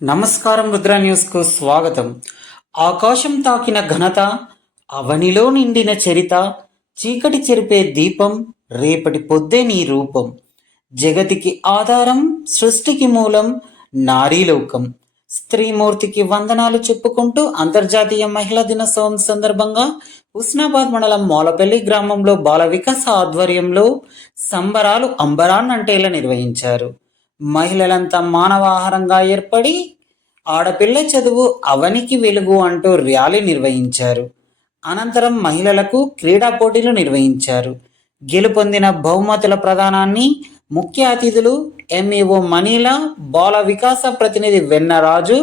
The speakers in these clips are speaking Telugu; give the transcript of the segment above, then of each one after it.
నమస్కారం, రుద్ర న్యూస్కు స్వాగతం. ఆకాశం తాకిన ఘనత, అవనిలో నిండిన చరిత, చీకటి చెరిపే దీపం, రేపటి పొద్దే నీ రూపం. జగతికి ఆధారం, సృష్టికి మూలం, నారీలోకం. స్త్రీమూర్తికి వందనాలు చెప్పుకుంటూ అంతర్జాతీయ మహిళా దినోత్సవం సందర్భంగా హుస్నాబాద్ మండలం మోలపల్లి గ్రామంలో బాల వికాస్ ఆధ్వర్యంలో సంబరాలు అంబరాన్నంటేలా నిర్వహించారు. మహిళలంతా మానవాహారంగా ఏర్పడి ఆడపిల్ల చదువు అవనికి వెలుగు అంటూ ర్యాలీ నిర్వహించారు. అనంతరం మహిళలకు క్రీడా పోటీలు నిర్వహించారు. గెలుపొందిన బహుమతుల ప్రదానాన్ని ముఖ్య అతిథులు ఎంఈఓ మనీలా, బాల వికాస ప్రతినిధి వెన్నరాజు,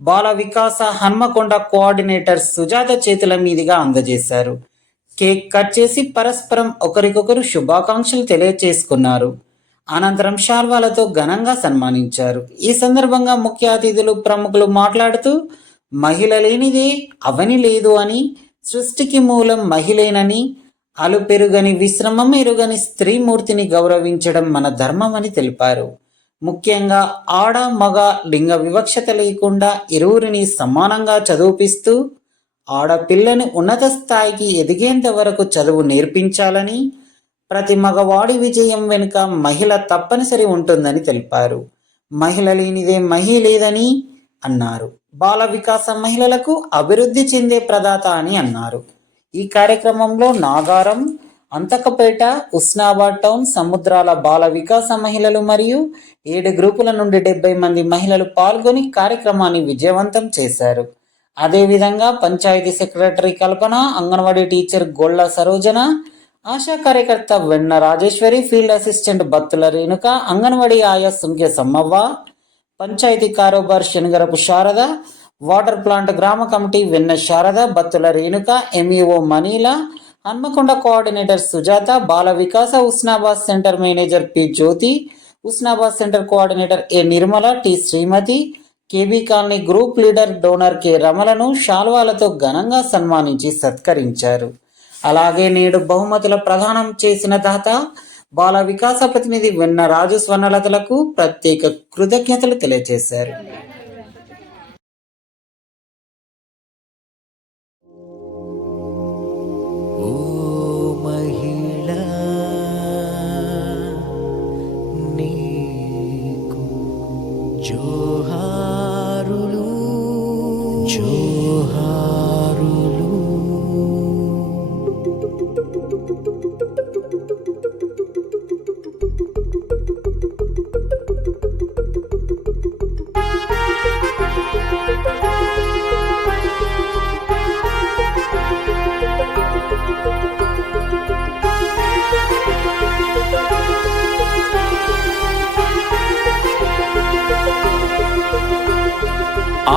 బాల వికాస హన్మకొండ కోఆర్డినేటర్ సుజాత చేతుల మీదుగా అందజేశారు. కేక్ కట్ చేసి పరస్పరం ఒకరికొకరు శుభాకాంక్షలు తెలియచేసుకున్నారు. అనంతరం శాల్వాలతో ఘనంగా సన్మానించారు. ఈ సందర్భంగా ముఖ్య అతిథులు ప్రముఖులు మాట్లాడుతూ మహిళ లేనిదే అవని లేదు అని, సృష్టికి మూలం మహిళేనని, అలుపెరుగని విశ్రమం ఎరుగని స్త్రీమూర్తిని గౌరవించడం మన ధర్మమని తెలిపారు. ముఖ్యంగా ఆడ మగ లింగ వివక్షత లేకుండా ఇరువురిని సమానంగా చదివిపిస్తూ ఆడపిల్లని ఉన్నత స్థాయికి ఎదిగేంత వరకు చదువు నేర్పించాలని, ప్రతి మగవాడి విజయం వెనుక మహిళ తప్పనిసరి ఉంటుందని తెలిపారు. మహిళ లేనిదే మహి లేదని అన్నారు. బాల వికాస మహిళలకు అభివృద్ధి చెందే ప్రదాత అని అన్నారు. ఈ కార్యక్రమంలో నాగారం, అంతకపేట, హుస్నాబాద్ టౌన్, సముద్రాల బాల వికాస మహిళలు మరియు 7 గ్రూపుల నుండి 70 మంది మహిళలు పాల్గొని కార్యక్రమాన్ని విజయవంతం చేశారు. అదేవిధంగా పంచాయతీ సెక్రటరీ కల్పన, అంగన్వాడీ టీచర్ గొల్ల సరోజన, ఆశా కార్యకర్త వెన్న రాజేశ్వరి, ఫీల్డ్ అసిస్టెంట్ బత్తుల రేణుక, అంగన్వాడీ ఆయా సుంఖ్య సమ్మవ్వ, పంచాయతీ కారోబార్ శనగరపు శారద, వాటర్ ప్లాంట్ గ్రామ committee Venna Sharada, Battula Renuka, MEO Manila, Hanmakonda coordinator Sujatha, Bala Vikasa Husnabad centre manager P Jyothi, Husnabad centre coordinator A Nirmala, T Srimathi, KB colony group leader donor K రమలను శాల్వాలతో ఘనంగా సన్మానించి సత్కరించారు. అలాగే నేడు బహుమతుల ప్రదానం చేసిన దాత బాల వికాస ప్రతినిధి వెన్న రాజు స్వర్ణలతలకు ప్రత్యేక కృతజ్ఞతలు తెలియజేశారు.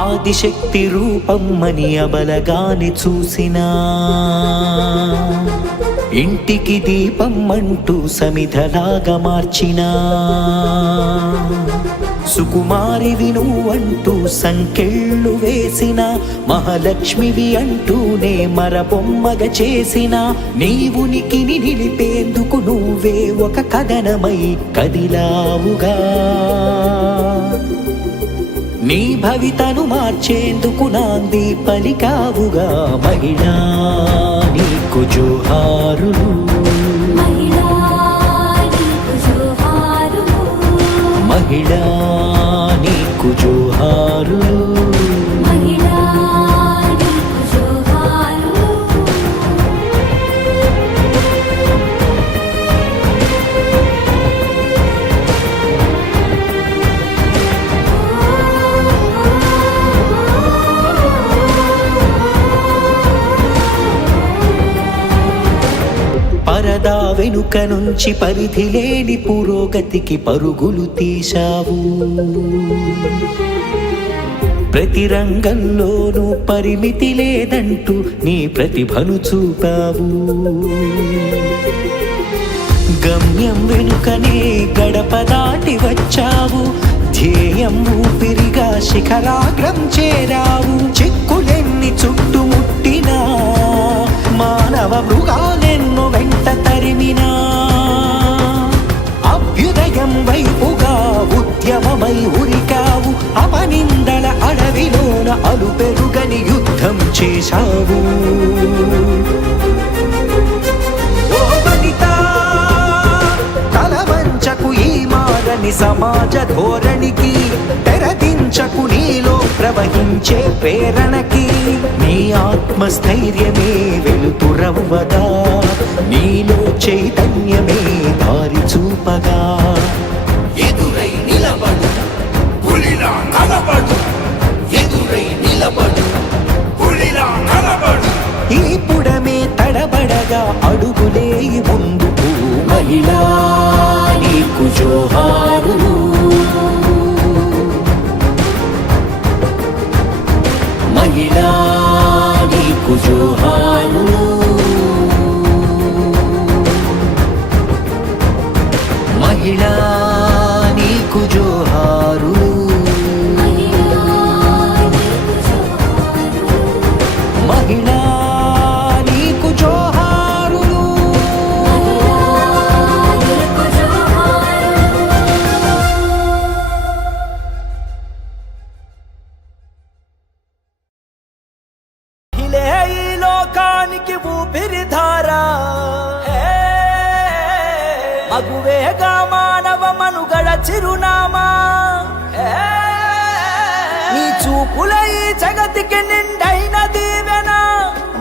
ఆదిశక్తి రూపమ్మని అబలగాని చూసినా, ఇంటికి దీపం అంటూ సమిధలాగా మార్చినా, సుకుమారివి నువ్వంటూ సంకెళ్ళు వేసిన, మహాలక్ష్మివి అంటూనే మరబొమ్మగ చేసిన, నీ ఉనికిని నిలిపేందుకు నువ్వే ఒక కథనమై కదిలావుగా, నీ భవితను మార్చేందుకు నాంది పలికావుగా. మహిళా నీకు జోహారులు, మహిళా నీకు జోహారులు. పరదా వెనుక నుంచి పరిధి లేని పురోగతికి పరుగులు తీశావు, ప్రతి రంగంలోనూ పరిమితి లేదంటూ నీ ప్రతిభను చూపావు. గమ్యం వెనుకనే గడప దాటి వచ్చావు, ధ్యేయం ఊపిరిగా శిఖరాగ్రం చేరావు. చిక్కులెన్ని చుట్టుముట్టినా, మానవ మృగాలెన్నో వెంట తరిమినా, అభ్యుదయం వైపుగా ఉద్యమమై ఉరికావు. అపనిందల చేశావు. ఓ వనిత, తలవంచకు ఈ మారని సమాజ ధోరణికి, తెరదించకు నీలో ప్రవహించే ప్రేరణకి. నీ ఆత్మస్థైర్యమే వెలుతురవ్వగా, నీలో చైతన్యమే దారి చూపగా. ఎదురై నిలబడు, పులిలా కలబడు, ఎదురై నిలబడు, పులిలా కలబడు. ఈ పుడమే తడబడగా అడుగులే ముందుకు. మహిళా నీకు జోహారులు, మహిళా నీకు జోహారులు, మహిళా నీకు జోహారులు, మహిళా నీకు జోహారులు. మహిళే ఈ లోకానికి ఊపిరిధారా, మగువేగా మానవ మనుగడ చిరునామా. నీ చూపుల ఈ జగతికి నిండైన దీవెన,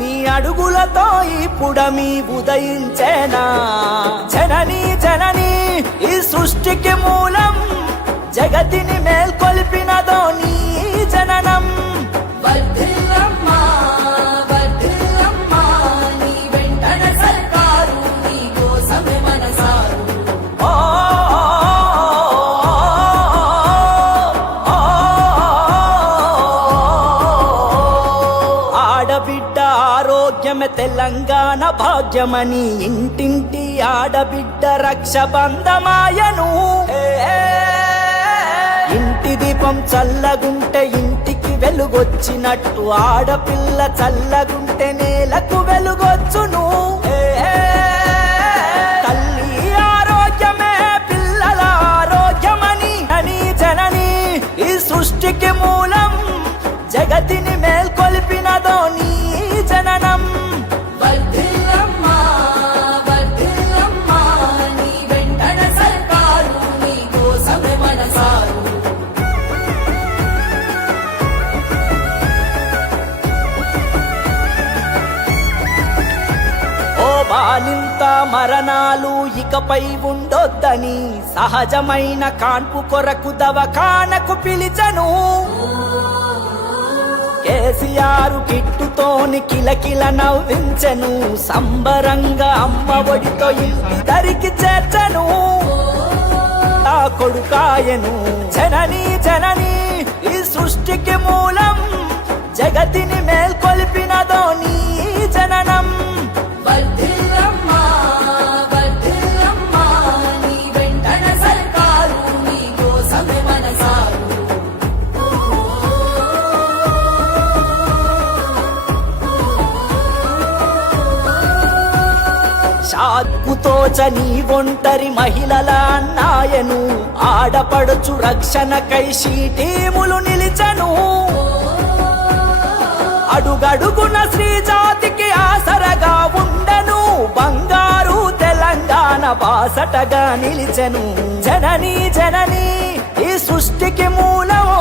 నీ అడుగులతో ఈ పుడమి ఉదయించేనా. జననీ జననీ ఈ సృష్టికి మూలం, జగతిని మేల్కొల్పినదో నీ జననం. వర్ధిల్లమ్మా, వర్ధిల్లమ్మా, నీ వెంటన సర్కారు, నీ కోసమే మనసారు. ఓ, ఆడబిడ్డ ఆరోగ్యమే తెలంగాణ భాగ్యమని, ఇంటింటి ఆడబిడ్డ రక్ష బంధమాయను. ఇంటి దీపం చల్లగుంటే ఇంటికి వెలుగొచ్చినట్టు, ఆడపిల్ల చల్లగుంటే నేలకు వెలుగొచ్చును. తల్లి ఆరోగ్యమే పిల్లల ఆరోగ్యమని, అని జనని ఈ సృష్టికి మూలం, జగతిని మేల్కొల్పినదో నీ జననం. వర్ధిల్లమ్మా, వర్ధిల్లమ్మా, నీ వెంటన సర్కారు, నీ కోసమే మనసారు. ఓ బాలింత మరణాలు ఇకపై ఉండొద్దని, సహజమైన కాన్పు కొరకు దవఖానకు పిలిచను. కేసీఆర్ కిట్టుతోని కిలకిల నవ్వించెను, సంబరంగా అమ్మ ఒడితో ఇంటి దరికి చేర్చను. ఆ కొడుకాయను జననీ జననీ ఈ సృష్టికి మూలం, జగతిని మేల్కొల్పినదో నీ జననం. వర్ధిల్లమ్మా, వర్ధిల్లమ్మా, నీ వెంటన సర్కారు, నీ కోసమే మనసారు. షాక్కుతోచని ఒంటరి మహిళల అన్నాయను, ఆడపడుచు రక్షణకై షీటీములు నిలిచను. అడుగడుగున శ్రీ జాతికి ఆసరగా ఉండను, బంగారు తెలంగాణ బాసటగా నిలిచెను. జననీ జననీ ఈ సృష్టికి మూలము,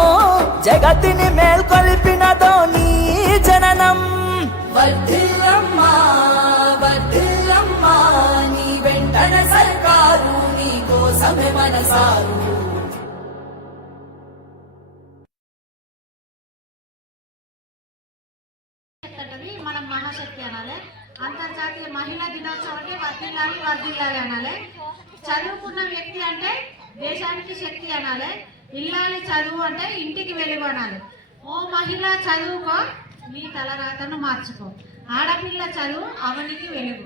జగతిని మేల్కొల్పినదో నీ జననం. వర్ధిల్లమ్మా, వర్ధిల్లమ్మా, నీ వెంటన సర్కారు, నీ కోసమే మనసారు. మనం మహాశక్తి అనాలి. అంతర్జాతీయ మహిళా దినోత్సవాన్ని వర్ధిల్లాలి అనాలి. చదువుకున్న వ్యక్తి అంటే దేశానికి శక్తి అనాలి. ఇల్లాలి చదువు అంటే ఇంటికి వెలుగు అనాలి. ఓ మహిళ చదువుకో, నీ తలరాతను మార్చుకో. ఆడపిల్ల చదువు అవనికి వెలుగు.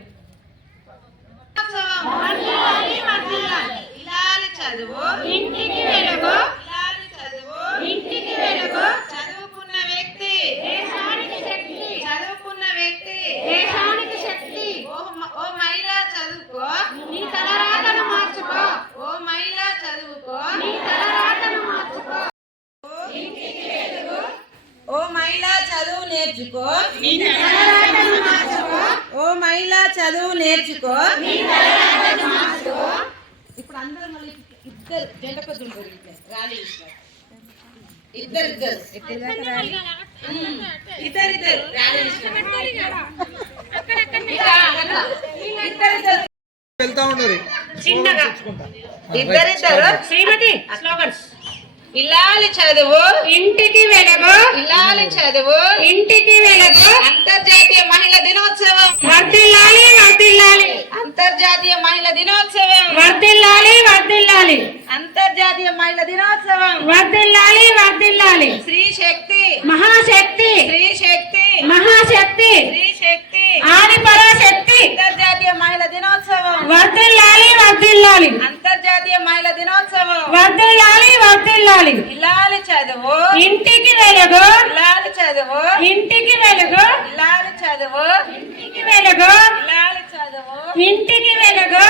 ఇల్లాలి చదువు ఇంటికి వెలుగు, ఇల్లాలి చదువు ఇంటికి వెలుగు. చదువుకున్న వ్యక్తి దేశానికి శక్తి, చదువుకున్న వ్యక్తి దేశానికి శక్తి. ఓ మహిళ చదువుకో, నీ తలరాతను మార్చుకో. ఓ మహిళ చదువుకో, నీ తలరాతను మార్చుకో. ఇంటికి వెలుగు. ఓ మహిళ చదువు నేర్చుకో, నేర్చుకో ఓ మహిళ చదువు నేర్చుకో ఇప్పుడు అందరూ మళ్ళీ ఇద్దరు జంట పద్దులు రాలి ఇద్దరు చిన్నగా ఇద్దరిద్దరు శ్రీమతి స్లోగన్స్ ఇల్లాలి చదువు ఇంటికి వెలుగు ఇల్లాలి చదువు ఇంటికి వెలుగు అంతర్జాతీయ మహిళా దినోత్సవం వర్ధిల్లాలి వర్ధిల్లాలి అంతర్జాతీయ మహిళా దినోత్సవం వర్ధిల్లాలి వర్ధిల్లాలి అంతర్జాతీయ మహిళా దినోత్సవం వర్ధిల్లాలి వర్ధిల్లాలి స్త్రీ శక్తి మహాశక్తి స్త్రీ శక్తి మహాశక్తి స్త్రీ శక్తి ఆది పరాశక్తి అంతర్జాతీయ మహిళా దినోత్సవం వర్ధిల్లాలి వర్ధిల్లాలి అంతర్జాతీయ మహిళా దినోత్సవం వర్ధిల్లాలి వర్ధిల్లాలి ఇల్లాలి చదువు ఇంటికి వెలుగు ఇల్లాలి చదువు ఇంటికి వెలుగు ఇల్లాలి చదువు ఇంటికి వెలుగు ఇల్లాలి చదువు ఇంటికి వెలుగు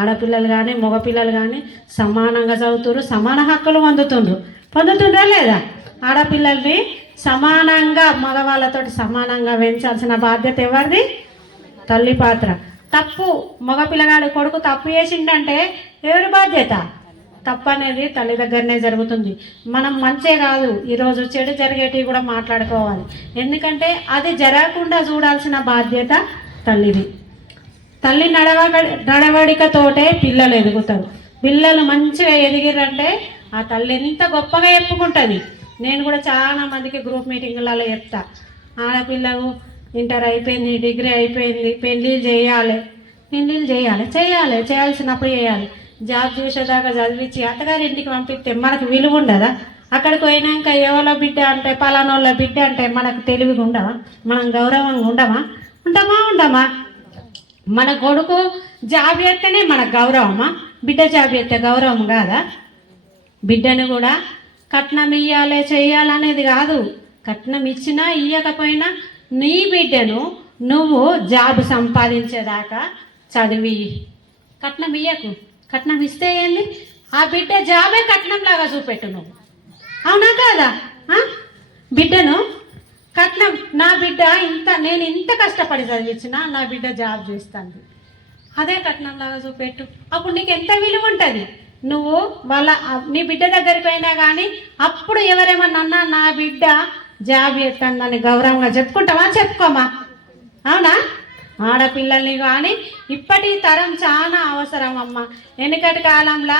ఆడపిల్లలు కానీ మగపిల్లలు కానీ సమానంగా చదువుతున్నారు, సమాన హక్కులు పొందుతుండ్రా లేదా? ఆడపిల్లల్ని సమానంగా మగవాళ్ళతోటి సమానంగా పెంచాల్సిన బాధ్యత ఎవరిది? తల్లి పాత్ర. తప్పు మగపిల్లగాడి కొడుకు తప్పు చేసిండంటే ఎవరి బాధ్యత? తప్పు అనేది తల్లి దగ్గరనే జరుగుతుంది. మనం మంచే కాదు, ఈరోజు చెడు జరిగేటివి కూడా మాట్లాడుకోవాలి. ఎందుకంటే అది జరగకుండా చూడాల్సిన బాధ్యత తల్లిది. తల్లి నడవడికతోటే పిల్లలు ఎదుగుతారు. పిల్లలు మంచిగా ఎదిగిరంటే ఆ తల్లి ఎంత గొప్పగా చెప్పుకుంటుంది. నేను కూడా చాలా మందికి గ్రూప్ మీటింగులలో చెప్తా, ఆడపిల్లకు ఇంటర్ అయిపోయింది, డిగ్రీ అయిపోయింది, పెళ్ళిళ్ళు చేయాల్సినప్పుడు చేయాలి. జాబ్ చూసేదాకా చదివించి అత్తగారి ఇంటికి పంపిస్తే మనకు విలువ ఉండదా? అక్కడికి పోయినాక ఎవరో బిడ్డ అంటే పలానోళ్ళ బిడ్డ అంటే మనకు తెలివిగా ఉండవా? మనం గౌరవంగా ఉండమా? మన కొడుకు జాబ్ చేస్తేనే మనకు గౌరవమా? బిడ్డ జాబ్ చేస్తే గౌరవం కాదా? బిడ్డను కూడా కట్నం ఇయ్యాలి చేయాలనేది కాదు. కట్నం ఇచ్చినా ఇయ్యకపోయినా నీ బిడ్డను నువ్వు జాబ్ సంపాదించేదాకా చదివి. కట్నం ఇయ్యకు. కట్నం ఇస్తే ఏంది? ఆ బిడ్డ జాబే కట్నంలాగా చూపెట్టు నువ్వు. అవునా కాదా? బిడ్డను కట్నం, నా బిడ్డ నేను ఇంత కష్టపడి చదివించినా నా బిడ్డ జాబ్ చేస్తాను, అదే కట్నంలాగా చూపెట్టు. అప్పుడు నీకు ఎంత విలువ ఉంటుంది. నువ్వు నీ బిడ్డ దగ్గరికి పోయినా కానీ అప్పుడు ఎవరేమన్నా నా బిడ్డ జాబ్ చేస్తానని గౌరవంగా చెప్పుకోమా? అవునా? ఆడపిల్లల్ని కానీ ఇప్పటి తరం చాలా అవసరం అమ్మ. వెనుకటి కాలంలో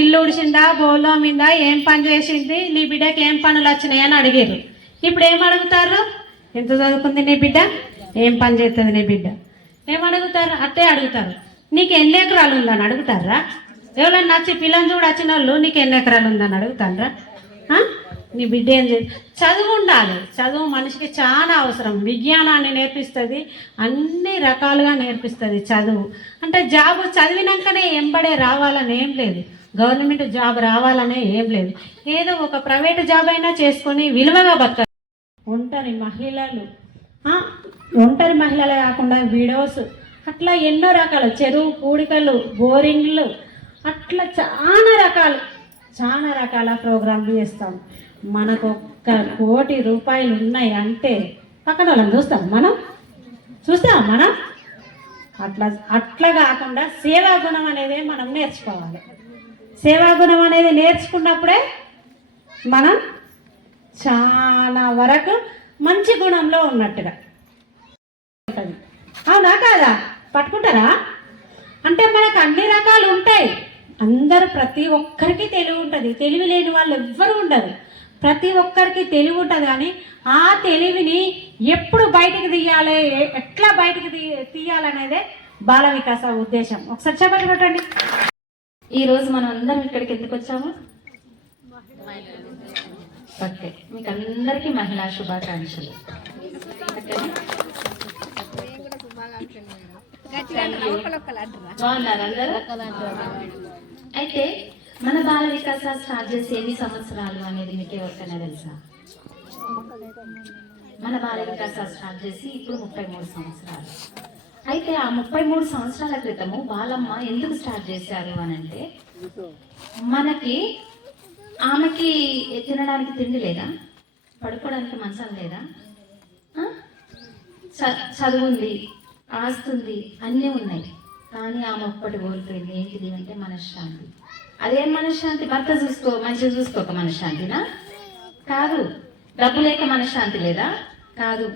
ఇల్లు ఉడిచిందా, బోలో మీద ఏం పని చేసింది, నీ బిడ్డకి ఏం పనులు వచ్చినాయి అని అడిగారు. ఇప్పుడు ఏం అడుగుతారు? ఎంత చదువుకుంది నీ బిడ్డ, ఏం పని చేస్తుంది నీ బిడ్డ, ఏమడుగుతారు? అట్టే అడుగుతారు. నీకు ఎన్ని ఎకరాలు ఉందని అడుగుతారా? ఎవరైనా నచ్చి పిల్లని చూడ వచ్చిన వాళ్ళు నీకు ఎన్ని ఎకరాలు ఉందని అడుగుతారా? నీ బిడ్డ ఏం చదువు ఉండాలి. చదువు మనిషికి చాలా అవసరం. విజ్ఞానాన్ని నేర్పిస్తుంది, అన్ని రకాలుగా నేర్పిస్తుంది చదువు. అంటే జాబ్ చదివినాకనే ఎంబడే రావాలని ఏం లేదు, గవర్నమెంట్ జాబ్ రావాలనే ఏం లేదు. ఏదో ఒక ప్రైవేట్ జాబ్ అయినా చేసుకొని విలువగా బతకాలి. ఒంటరి మహిళలే కాకుండా విడోస్, అట్లా ఎన్నో రకాల చెరువు కూడికలు, బోరింగ్లు, అట్లా చాలా రకాల ప్రోగ్రాంలు చేస్తాం. మనకు 1 కోటి రూపాయలు ఉన్నాయి అంటే పక్కన వాళ్ళని చూస్తాం మనం. అట్లా కాకుండా సేవాగుణం అనేది మనం నేర్చుకోవాలి. సేవాగుణం అనేది నేర్చుకున్నప్పుడే మనం చాలా వరకు మంచి గుణంలో ఉన్నట్టుగా ఉంటుంది. అవునా కాదా? పట్టుకుంటారా? అంటే మనకు అన్ని రకాలు ఉంటాయి. ప్రతి ఒక్కరికి తెలివి ఉంటుంది. తెలివి లేని వాళ్ళు ఎవ్వరు ఉండరు. ప్రతి ఒక్కరికి తెలివి ఉంటుంది. కానీ ఆ తెలివిని ఎప్పుడు బయటకు తీయాలి, ఎట్లా బయటకు తీయాలనేదే బాల వికాస ఉద్దేశం. ఒకసారి చెప్పండి కొట్టండి. ఈరోజు మనం అందరం ఇక్కడికి ఎందుకు వచ్చాము? ఓకే, మీకు అందరికీ మహిళా శుభాకాంక్షలు. బాగున్నారు అందరూ? అయితే మన బాల వికాస స్టార్ట్ చేసి ఎన్ని సంవత్సరాలు అనేది మీకు ఎవరికైనా తెలుసా? మన బాల వికాస స్టార్ట్ చేసి ఇప్పుడు 33 సంవత్సరాలు. అయితే ఆ 33 సంవత్సరాల క్రితము బాలమ్మ ఎందుకు స్టార్ట్ చేశారు అని అంటే, ఆమెకి తినడానికి తిండి లేదా, పడుకోవడానికి మంచం లేదా, చదువుంది, ఆస్తుంది, అన్నీ ఉన్నాయి. కానీ ఆమె ఒక్కటి కోల్పోయింది. ఏంటిది అంటే మనశ్శాంతి. అదేం మనశ్శాంతి? భర్త మంచిగా చూసుకోక మనశ్శాంతినా? కాదు. డబ్బు లేక మనశ్శాంతి లేదా? కాదు.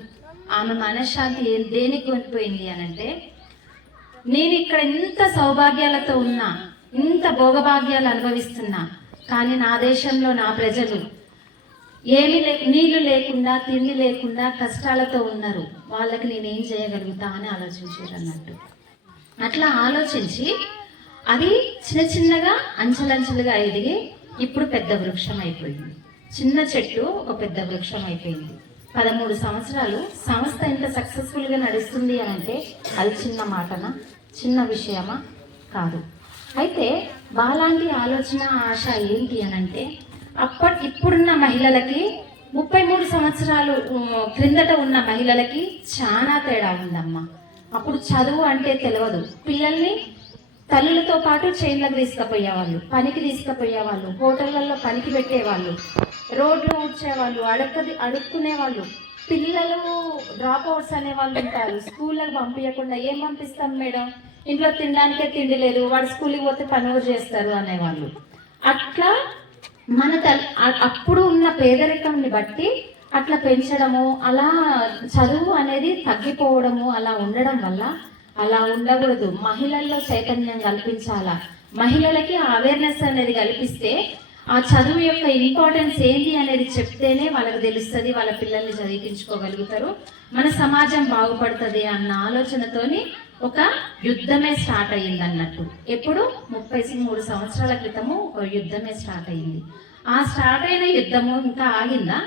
ఆమె మనశ్శాంతి దేనికి కోల్పోయింది అని అంటే, నేను ఇక్కడ ఇంత సౌభాగ్యాలతో ఉన్నా, ఇంత భోగభాగ్యాలు అనుభవిస్తున్నా, కానీ నా దేశంలో నా ప్రజలు నీళ్లు లేకుండా, తిండి లేకుండా కష్టాలతో ఉన్నారు. వాళ్ళకి నేనేం చేయగలుగుతా అని ఆలోచించారు అన్నట్టు. అట్లా ఆలోచించి అది చిన్నగా అంచెలంచెలుగా ఎదిగి ఇప్పుడు పెద్ద వృక్షం అయిపోయింది. చిన్న చెట్టు ఒక పెద్ద వృక్షం అయిపోయింది. 13 సంవత్సరాలు సంస్థ ఎంత సక్సెస్ఫుల్గా నడుస్తుంది అని అంటే అది చిన్న మాటనా, చిన్న విషయమా? కాదు. అయితే బాలాంటి ఆలోచన, ఆశ ఏంటి అని అంటే, ఇప్పుడున్న మహిళలకి 33 సంవత్సరాలు క్రిందట ఉన్న మహిళలకి చాలా తేడా ఉందమ్మా. అప్పుడు చదువు అంటే తెలియదు. పిల్లల్ని తల్లులతో పాటు చైన్లకు తీసుకుపోయేవాళ్ళు, పనికి తీసుకుపోయేవాళ్ళు, హోటళ్లలో పనికి పెట్టేవాళ్ళు, రోడ్లు ఊడ్చేవాళ్ళు, అడుక్కునేవాళ్ళు. పిల్లలు డ్రాప్ అవుట్స్ అనేవాళ్ళు ఉంటారు. స్కూళ్ళకి పంపించకుండా, ఏం పంపిస్తాం మేడం, ఇంట్లో తినడానికే తిండి లేదు, వాడు స్కూల్కి పోతే పని ఊరు చేస్తారు అనేవాళ్ళు. అట్లా అప్పుడు ఉన్న పేదరికంని బట్టి అట్లా పెంచడము, అలా చదువు అనేది తగ్గిపోవడము అలా ఉండడం వల్ల అలా ఉండకూడదు. మహిళల్లో చైతన్యం కల్పించాలా, మహిళలకి అవేర్నెస్ అనేది కల్పిస్తే ఆ చదువు యొక్క ఇంపార్టెన్స్ ఏంటి అనేది చెప్తేనే వాళ్ళకి తెలుస్తుంది, వాళ్ళ పిల్లల్ని చదివించుకోగలుగుతారు, మన సమాజం బాగుపడుతుంది అన్న ఆలోచనతోని ఒక యుద్ధమే స్టార్ట్ అయ్యింది అన్నట్టు. ఎప్పుడు 33 సంవత్సరాల క్రితము ఒక యుద్ధమే స్టార్ట్ అయ్యింది. ఆ స్టార్ట్ అయిన యుద్ధము ఇంకా ఆగిందా?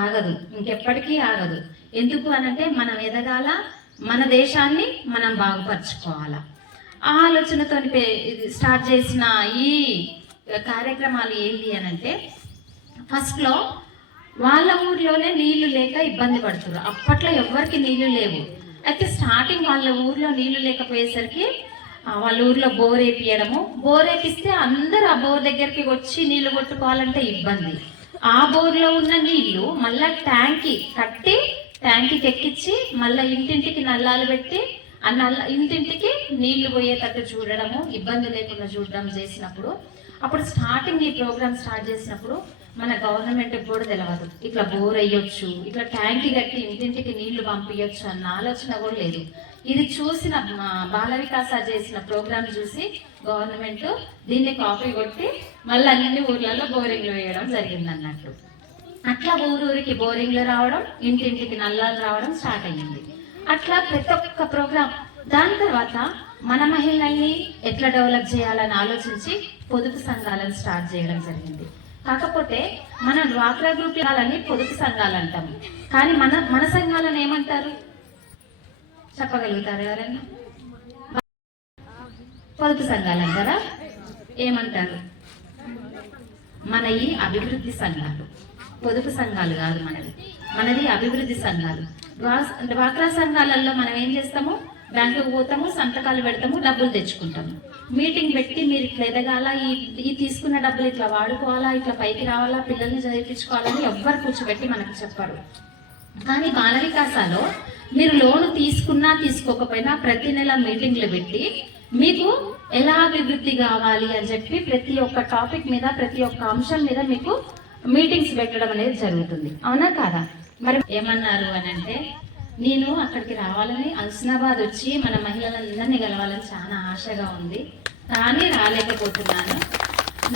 ఆగదు, ఇంకెప్పటికీ ఆగదు. ఎందుకు అనంటే మనం ఎదగాల, మన దేశాన్ని మనం బాగుపరచుకోవాలా. ఆ ఆలోచనతో స్టార్ట్ చేసిన ఈ కార్యక్రమాలు ఏంటి అనంటే, ఫస్ట్లో వాళ్ళ ఊర్లోనే నీళ్లు లేక ఇబ్బంది పడుతున్నారు. అప్పట్లో ఎవరికి నీళ్లు లేవు. అయితే స్టార్టింగ్ వాళ్ళ ఊర్లో నీళ్లు లేకపోయేసరికి వాళ్ళ ఊర్లో బోర్ వేపియడము, బోర్ వేపిస్తే అందరూ ఆ బోర్ దగ్గరికి వచ్చి నీళ్లు కొట్టుకోవాలంటే ఇబ్బంది. ఆ బోర్లో ఉన్న నీళ్లు మళ్ళా ట్యాంకి కట్టి ట్యాంకీకి ఎక్కించి మళ్ళీ ఇంటింటికి నల్లాలు పెట్టి ఆ ఇంటింటికి నీళ్లు పోయేటట్టు చూడడము, ఇబ్బంది లేకుండా చూడడం చేసినప్పుడు, అప్పుడు స్టార్టింగ్ ఈ ప్రోగ్రామ్ స్టార్ట్ చేసినప్పుడు మన గవర్నమెంట్కి కూడా తెలియదు ఇట్లా బోర్ అయ్యొచ్చు, ఇట్లా ట్యాంకి కట్టి ఇంటింటికి నీళ్లు పంపించచ్చు అన్న ఆలోచన కూడా లేదు. ఇది చూసిన బాల వికాస చేసిన ప్రోగ్రామ్ చూసి గవర్నమెంట్ దీన్ని కాపీ కొట్టి మళ్ళీ అన్ని ఊర్లలో బోరింగ్లు వేయడం జరిగింది అన్నట్టు. అట్లా ఊరూరికి బోరింగ్లు రావడం, ఇంటింటికి నల్లాలు రావడం స్టార్ట్ అయ్యింది. అట్లా ప్రతి ఒక్క ప్రోగ్రామ్. దాని తర్వాత మన మహిళల్ని ఎట్లా డెవలప్ చేయాలని ఆలోచించి పొదుపు సంఘాలను స్టార్ట్ చేయడం జరిగింది. కాకపోతే మన డ్వాక్రా గ్రూప్ వాళ్ళని పొదుపు సంఘాలు అంటాము, కానీ మన సంఘాలను ఏమంటారు చెప్పగలుగుతారు ఎవరైనా? పొదుపు సంఘాలు అంటారా? ఏమంటారు? మనవి అభివృద్ధి సంఘాలు, పొదుపు సంఘాలు కాదు మనది అభివృద్ధి సంఘాలు. డ్వాక్రా సంఘాలలో మనం ఏం చేస్తాము, బ్యాంకుకు పోతాము, సంతకాలు పెడతాము, డబ్బులు తెచ్చుకుంటాము. మీటింగ్ పెట్టి మీరు ఇట్లా ఎదగాల, ఈ తీసుకున్న డబ్బులు ఇట్లా వాడుకోవాలా, ఇట్లా పైకి రావాలా, పిల్లల్ని చదివించుకోవాలని ఎవ్వరు కూర్చోబెట్టి మనకు చెప్పారు. కానీ బాల వికాసాలో మీరు లోను తీసుకున్నా తీసుకోకపోయినా ప్రతి నెల మీటింగ్లు పెట్టి మీకు ఎలా అభివృద్ధి కావాలి అని చెప్పి ప్రతి ఒక్క టాపిక్ మీద, ప్రతి ఒక్క అంశం మీద మీకు మీటింగ్స్ పెట్టడం అనేది జరుగుతుంది. అవునా కాదా? మరి ఏమన్నారు అని అంటే, నేను అక్కడికి రావాలని, హుస్నాబాద్ వచ్చి మన మహిళలందరినీ కలవాలని చాలా ఆశగా ఉంది, కానీ రాలేకపోతున్నాను.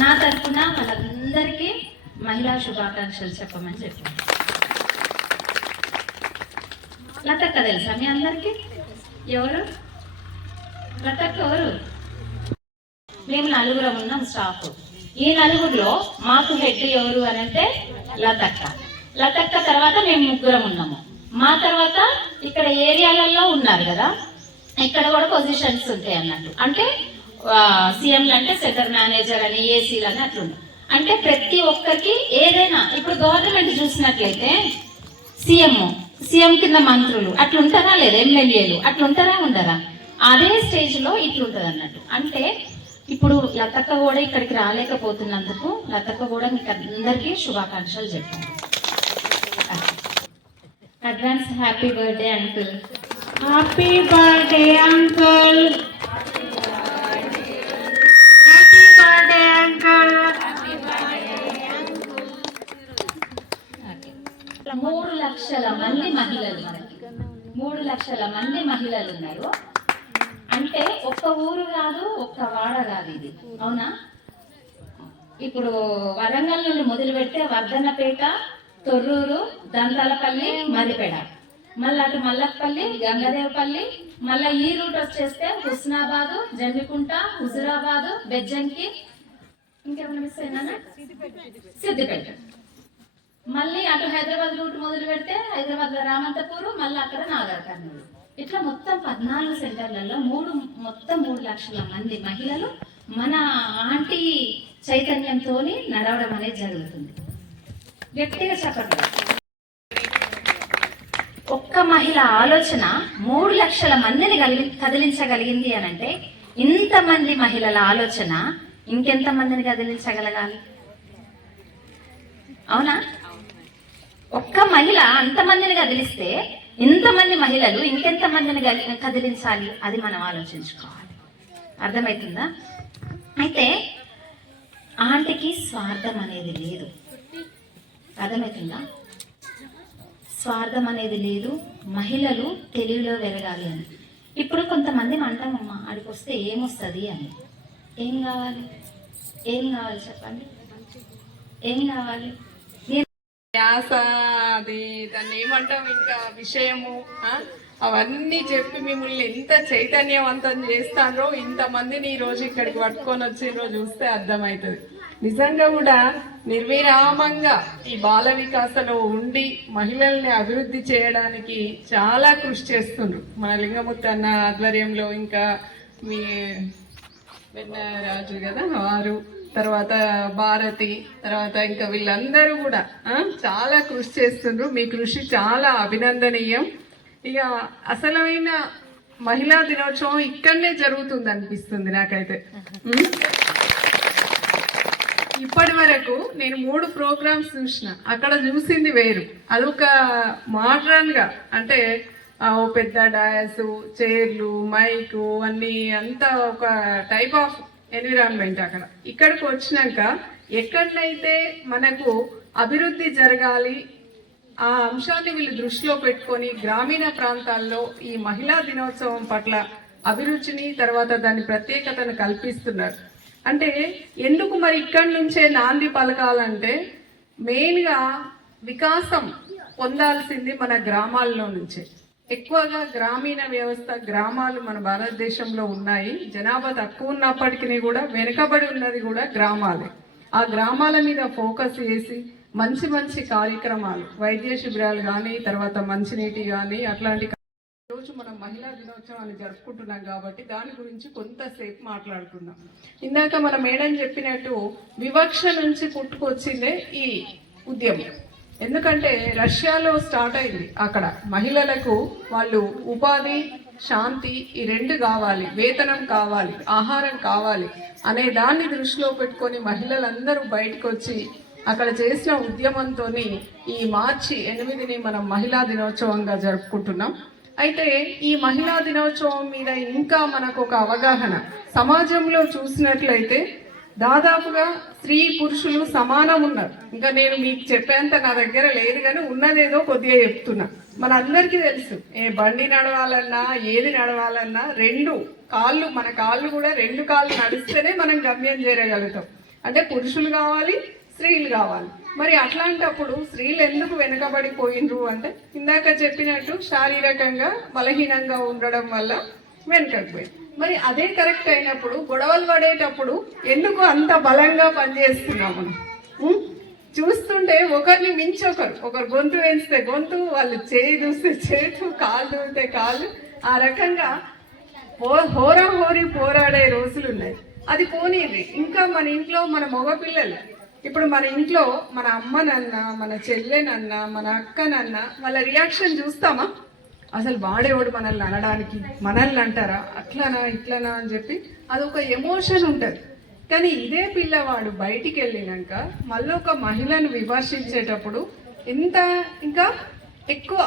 నా తరఫున వాళ్ళందరికీ మహిళా శుభాకాంక్షలు చెప్పమని చెప్పాను. లతక్క తెలుసా మీ అందరికీ? ఎవరు లతక్క? ఎవరు? మేము 4 ఉన్నాం స్టాఫ్. ఈ 4లో మాకు హెడ్ ఎవరు అని అంటే లతక్క తర్వాత మేము 3 ఉన్నాము. మా తర్వాత ఇక్కడ ఏరియాలలో ఉన్నారు కదా, ఇక్కడ కూడా పొజిషన్స్ ఉంటాయి అన్నట్టు. అంటే సీఎంలు అంటే సెంటర్ మేనేజర్ అని, ఏసీలు అని అట్లుంటాయి. అంటే ప్రతి ఒక్కరికి ఏదైనా, ఇప్పుడు గవర్నమెంట్ చూసినట్లయితే సీఎం కింద మంత్రులు అట్లుంటారా లేదా, ఎమ్మెల్యేలు అట్లుంటారా ఉండరా? అదే స్టేజ్ లో ఇట్లుంటది అన్నట్టు. అంటే ఇప్పుడు లతక్క కూడా ఇక్కడికి రాలేకపోతున్నందుకు లతక్క కూడా మీకు అందరికీ శుభాకాంక్షలు చెప్పాను. Advance happy birthday uncle. Happy birthday uncle. Happy birthday uncle. 3 లక్షల మంది మహిళలు, మనకి 3 లక్షల మంది మహిళలు ఉన్నారు. అంటే ఒక్క ఊరు కాదు, ఒక్క వాడ కాదు ఇది. అవునా? ఇప్పుడు వరంగల్ నుండి మొదలు పెడితే వర్ధన్నపేట, తొర్రూరు, దంతాలపల్లి, మరిపేడ, మళ్ళీ అటు మల్లపల్లి, గంగదేవపల్లి, మళ్ళీ ఈ రూట్ వచ్చేస్తే హుస్నాబాదు, జమ్మికుంట, హుజురాబాదు, బెజ్జంకి, ఇంకేమైనా మిస్ అయినా, సిద్దిపేట. మళ్ళీ అటు హైదరాబాద్ రూట్ మొదలు పెడితే హైదరాబాద్ లో రామంతపూరు, మళ్ళీ అక్కడ నాగర్ కర్నూలు. ఇట్లా మొత్తం 14 సెంటర్లలో మొత్తం 3 లక్షల మంది మహిళలు మన ఆంటీ చైతన్యంతో నడవడం అనేది జరుగుతుంది. గట్టిగా చెప్పండి. ఒక్క మహిళ ఆలోచన 3 లక్షల మందిని కదిలించగలిగింది అని అంటే, ఇంతమంది మహిళల ఆలోచన ఇంకెంత మందిని కదిలించగలగాలి? అవునా? ఒక్క మహిళ అంతమందిని కదిలిస్తే ఇంతమంది మహిళలు ఇంకెంత మందిని కదిలించాలి? అది మనం ఆలోచించుకోవాలి. అర్థమవుతుందా? అయితే ఆంటీకి స్వార్థం అనేది లేదు. అర్థమవుతుందా? స్వార్థం అనేది లేదు, మహిళలు తెలివిలో వెలగాలి అని. ఇప్పుడు కొంతమంది అంటామమ్మా ఆడికి వస్తే ఏమొస్తుంది అని. ఏం కావాలి చెప్పండి, ఏం కావాలి? ధ్యాస, అది దాన్ని ఏమంటాం, ఇంకా విషయము, అవన్నీ చెప్పి మిమ్మల్ని ఎంత చైతన్యవంతం చేస్తారో ఇంతమందిని ఈ రోజు ఇక్కడికి పట్టుకొని వచ్చిండ్రో చూస్తే అర్థమవుతుంది. నిజంగా కూడా నిర్విరామంగా ఈ బాల వికాసలో ఉండి మహిళల్ని అభివృద్ధి చేయడానికి చాలా కృషి చేస్తుండ్రు మన లింగమూర్తి అన్న ఆధ్వర్యంలో. ఇంకా మీ వెన్నరాజు కదా వారు, తర్వాత భారతి, తర్వాత ఇంకా వీళ్ళందరూ కూడా చాలా కృషి చేస్తుండ్రు. మీ కృషి చాలా అభినందనీయం. ఇక అసలైన మహిళా దినోత్సవం ఇక్కడనే జరుగుతుంది అనిపిస్తుంది నాకైతే. ఇప్పటి వరకు నేను 3 ప్రోగ్రామ్స్ చూసిన, అక్కడ చూసింది వేరు. అదొక మోడ్రన్ గా, అంటే ఓ పెద్ద డయాస్, చైర్లు, మైకు అన్ని, అంతా ఒక టైప్ ఆఫ్ ఎన్విరాన్మెంట్ అక్కడ. ఇక్కడికి వచ్చినాక ఎక్కడనైతే మనకు అభివృద్ధి జరగాలి ఆ అంశాన్ని వీళ్ళు దృష్టిలో పెట్టుకొని గ్రామీణ ప్రాంతాల్లో ఈ మహిళా దినోత్సవం పట్ల అభిరుచిని, తర్వాత దాని ప్రత్యేకతను కల్పిస్తున్నారు. అంటే ఎందుకు మరి ఇక్కడి నుంచే నాంది పలకాలంటే, మెయిన్గా వికాసం పొందాల్సింది మన గ్రామాల్లో నుంచే. ఎక్కువగా గ్రామీణ వ్యవస్థ, గ్రామాలు మన భారతదేశంలో ఉన్నాయి. జనాభా తక్కువ ఉన్నప్పటికీ కూడా వెనుకబడి ఉన్నది కూడా గ్రామాలే. ఆ గ్రామాల మీద ఫోకస్ చేసి మంచి మంచి కార్యక్రమాలు, వైద్య శిబిరాలు కానీ, తర్వాత మంచినీటి కానీ, అట్లాంటి రోజు మనం మహిళా దినోత్సవాన్ని జరుపుకుంటున్నాం కాబట్టి దాని గురించి కొంతసేపు మాట్లాడుకుందాం. ఇందాక మన మేడం చెప్పినట్టు వివక్ష నుంచి పుట్టుకొచ్చిందే ఈ ఉద్యమం. ఎందుకంటే రష్యాలో స్టార్ట్ అయింది. అక్కడ మహిళలకు వాళ్ళు ఉపాధి, శాంతి ఈ 2 కావాలి, వేతనం కావాలి, ఆహారం కావాలి అనే దాన్ని దృష్టిలో పెట్టుకొని మహిళలందరూ బయటకు వచ్చి అక్కడ చేసిన ఉద్యమంతో ఈ మార్చి 8ని మనం మహిళా దినోత్సవంగా జరుపుకుంటున్నాం. అయితే ఈ మహిళా దినోత్సవం మీద ఇంకా మనకు ఒక అవగాహన, సమాజంలో చూసినట్లయితే దాదాపుగా స్త్రీ పురుషులు సమానం ఉన్నారు. ఇంకా నేను మీకు చెప్పేంత నా దగ్గర లేదు, కానీ ఉన్నదేదో కొద్దిగా చెప్తున్నా. మనందరికీ తెలుసు, ఏ బండి నడవాలన్నా, ఏది నడవాలన్నా 2 కాళ్ళు, మన కాళ్ళు కూడా 2 కాళ్ళు నడిస్తేనే మనం గమ్యం చేరగలుగుతాం. అంటే పురుషులు కావాలి, స్త్రీలు కావాలి. మరి అట్లాంటప్పుడు స్త్రీలు ఎందుకు వెనుకబడిపోయినరు అంటే, ఇందాక చెప్పినట్టు శారీరకంగా బలహీనంగా ఉండడం వల్ల వెనుకకపోయింది. మరి అదే కరెక్ట్ అయినప్పుడు గొడవలు పడేటప్పుడు ఎందుకు అంత బలంగా పనిచేస్తున్నాము? చూస్తుంటే ఒకరిని మించి ఒకరు గొంతు వేస్తే గొంతు, వాళ్ళు చేయి చూస్తే చేతు, కాళ్ళు చూస్తే కాళ్ళు, ఆ రకంగా హోరీ పోరాడే రోజులు ఉన్నాయి. అది పోనీది. ఇంకా మన ఇంట్లో మన మగపిల్లలు, ఇప్పుడు మన ఇంట్లో మన అమ్మనన్నా, మన చెల్లెనన్నా, మన అక్కనన్నా వాళ్ళ రియాక్షన్ చూస్తామా? అసలు వాడేవాడు మనల్ని అనడానికి, మనల్ని అంటారా, అట్లనా ఇట్లనా అని చెప్పి అదొక ఎమోషన్ ఉంటుంది. కానీ ఇదే పిల్లవాడు బయటికి వెళ్ళినాక మళ్ళీ ఒక మహిళను విమర్శించేటప్పుడు ఎంత ఇంకా ఎక్కువ.